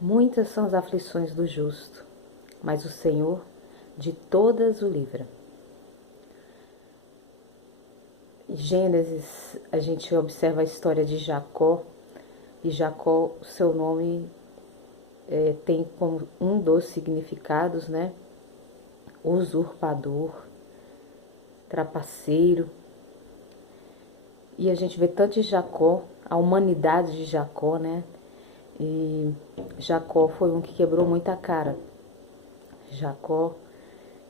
Muitas são as aflições do justo, mas o Senhor de todas o livra. Em Gênesis, a gente observa a história de Jacó, e Jacó, o seu nome tem como um dos significados, né? Usurpador, trapaceiro. E a gente vê tanto de Jacó, a humanidade de Jacó, né? E Jacó foi um que quebrou muita cara. Jacó,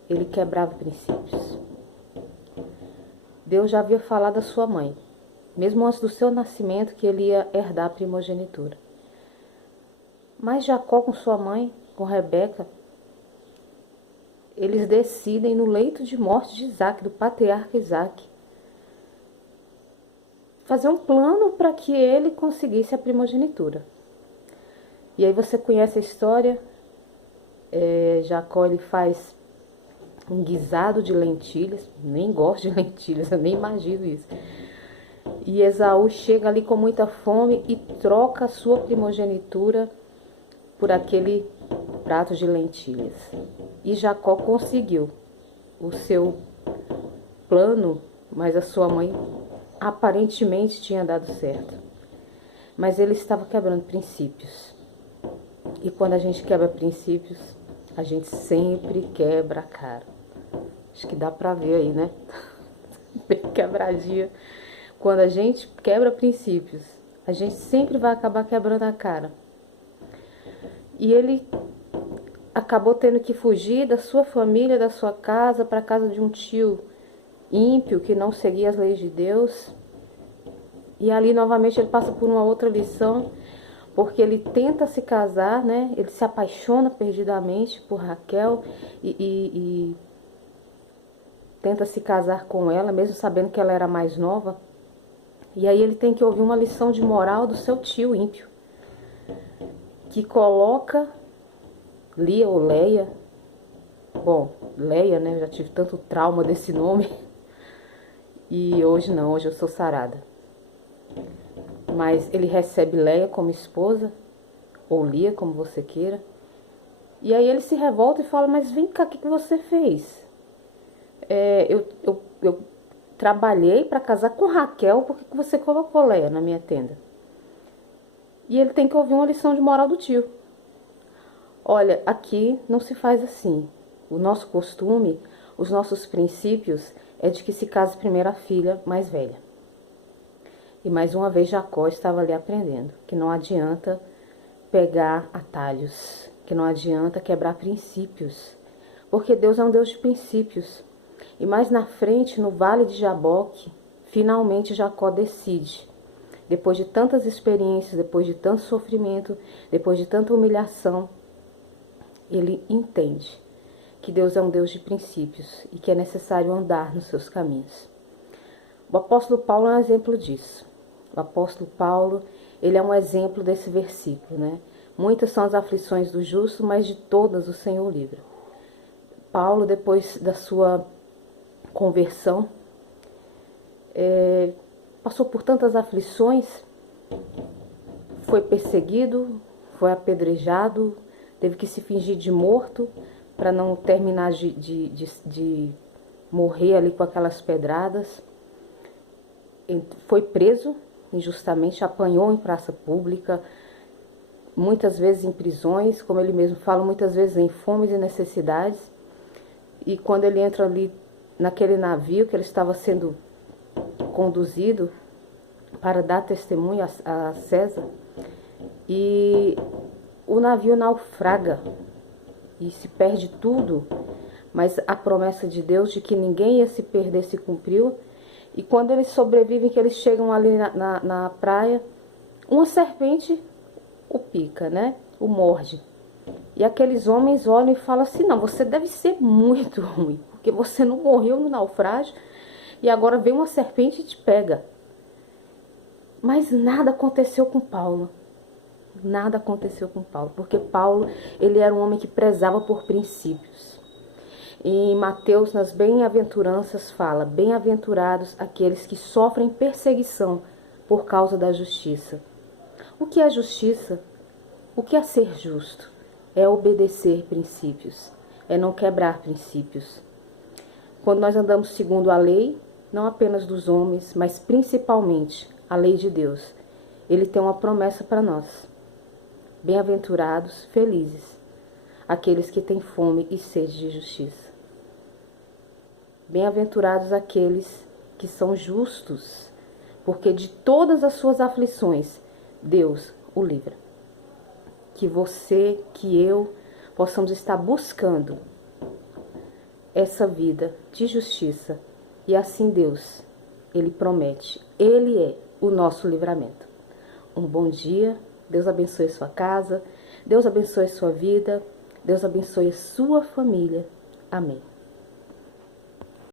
ele quebrava princípios. Deus já havia falado à sua mãe, mesmo antes do seu nascimento, que ele ia herdar a primogenitura. Mas Jacó com sua mãe, com Rebeca, eles decidem no leito de morte de Isaac, do patriarca Isaac, fazer um plano para que ele conseguisse a primogenitura. E aí você conhece a história, Jacó ele faz um guisado de lentilhas, nem gosto de lentilhas, eu nem imagino isso. E Esaú chega ali com muita fome e troca a sua primogenitura por aquele prato de lentilhas. E Jacó conseguiu o seu plano, mas a sua mãe aparentemente tinha dado certo. Mas ele estava quebrando princípios. E quando a gente quebra princípios, a gente sempre quebra a cara. Acho que dá pra ver aí, né? Bem quebradinha. Quando a gente quebra princípios, a gente sempre vai acabar quebrando a cara. E ele acabou tendo que fugir da sua família, da sua casa, para a casa de um tio ímpio que não seguia as leis de Deus. E ali novamente ele passa por uma outra lição, porque ele tenta se casar, né? Ele se apaixona perdidamente por Raquel e tenta se casar com ela, mesmo sabendo que ela era mais nova. E aí ele tem que ouvir uma lição de moral do seu tio ímpio, que coloca Lia ou Leia, bom, Leia, né? Eu já tive tanto trauma desse nome. E hoje não, hoje eu sou sarada. Mas ele recebe Leia como esposa, ou Lia, como você queira. E aí ele se revolta e fala, mas vem cá, o que você fez? Eu trabalhei para casar com Raquel, por que você colocou Leia na minha tenda? E ele tem que ouvir uma lição de moral do tio. Olha, aqui não se faz assim. O nosso costume, os nossos princípios é de que se case primeiro a filha mais velha. E mais uma vez Jacó estava ali aprendendo que não adianta pegar atalhos, que não adianta quebrar princípios, porque Deus é um Deus de princípios. E mais na frente, no vale de Jaboque, finalmente Jacó decide, depois de tantas experiências, depois de tanto sofrimento, depois de tanta humilhação, ele entende que Deus é um Deus de princípios e que é necessário andar nos seus caminhos. O apóstolo Paulo é um exemplo disso. O apóstolo Paulo, ele é um exemplo desse versículo, né? Muitas são as aflições do justo, mas de todas o Senhor livra. Paulo, depois da sua conversão, passou por tantas aflições, foi perseguido, foi apedrejado, teve que se fingir de morto para não terminar de morrer ali com aquelas pedradas. Foi preso injustamente, apanhou em praça pública, muitas vezes em prisões, como ele mesmo fala, muitas vezes em fomes e necessidades. E quando ele entra ali naquele navio que ele estava sendo conduzido para dar testemunho a César, e o navio naufraga e se perde tudo, mas a promessa de Deus de que ninguém ia se perder se cumpriu. E quando eles sobrevivem, que eles chegam ali na praia, uma serpente o pica, né? O morde. E aqueles homens olham e falam assim, não, você deve ser muito ruim, porque você não morreu no naufrágio e agora vem uma serpente e te pega. Mas nada aconteceu com Paulo. Nada aconteceu com Paulo, porque Paulo, ele era um homem que prezava por princípios. Em Mateus, nas bem-aventuranças, fala, bem-aventurados aqueles que sofrem perseguição por causa da justiça. O que é justiça? O que é ser justo? É obedecer princípios, é não quebrar princípios. Quando nós andamos segundo a lei, não apenas dos homens, mas principalmente a lei de Deus, Ele tem uma promessa para nós. Bem-aventurados, felizes, aqueles que têm fome e sede de justiça. Bem-aventurados aqueles que são justos, porque de todas as suas aflições, Deus o livra. Que você, que eu, possamos estar buscando essa vida de justiça. E assim Deus, Ele promete, Ele é o nosso livramento. Um bom dia, Deus abençoe sua casa, Deus abençoe sua vida, Deus abençoe sua família. Amém.